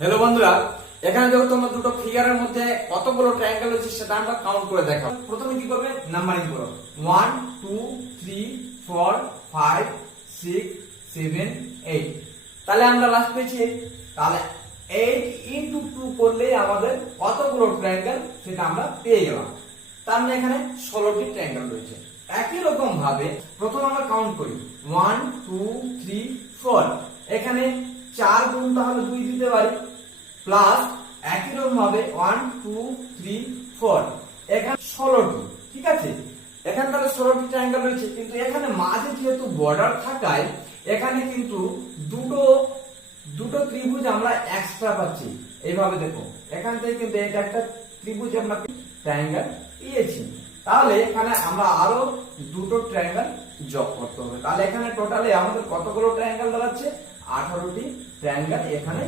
Hello বন্ধুরা, এখানে দেখো তোমরা দুটো ফিগারের মধ্যে কতগুলো ট্রায়াঙ্গেল রয়েছে সেটা আমরা কাউন্ট করে দেখাবো। প্রথমে কি করবে, নাম্বারিং করো। 1 2 3 4 5 6 7 8। তাহলে আমরা লাস্ট পেয়েছি 8। তাহলে 8 ইনটু 2 করলে আমাদের কতগুলো ট্রায়াঙ্গেল সেটা আমরা পেয়ে গেলাম। তার মানে এখানে 16টি ট্রায়াঙ্গেল রয়েছে। একই রকম ভাবে প্রথম আমরা কাউন্ট করি 1 2 3 4। এখানে 4 গুণ তাহলে 2 দিতে পারি, প্লাস একই রকম ভাবে 1 2 3 4। এখানে 16টি, ঠিক আছে। এখানে তাহলে 16টি ট্রায়াঙ্গেল রয়েছে, কিন্তু এখানে মাঝে যেহেতু বর্ডার থাকায় এখানে কিন্তু দুটো ত্রিভুজ আমরা এক্সট্রা পাচ্ছি। এইভাবে দেখো, এখান থেকে কিন্তু এটা একটা ত্রিভুজ আমরা ট্রায়াঙ্গেল পেয়েছি। তাহলে এখানে আমরা আরো দুটো ট্রায়াঙ্গেল যোগ করতে হবে। তাহলে এখানে টোটালি আমাদের কতগুলো ট্রায়াঙ্গেল দাঁড়াচ্ছে? 18টি ট্রায়াঙ্গেল এখানে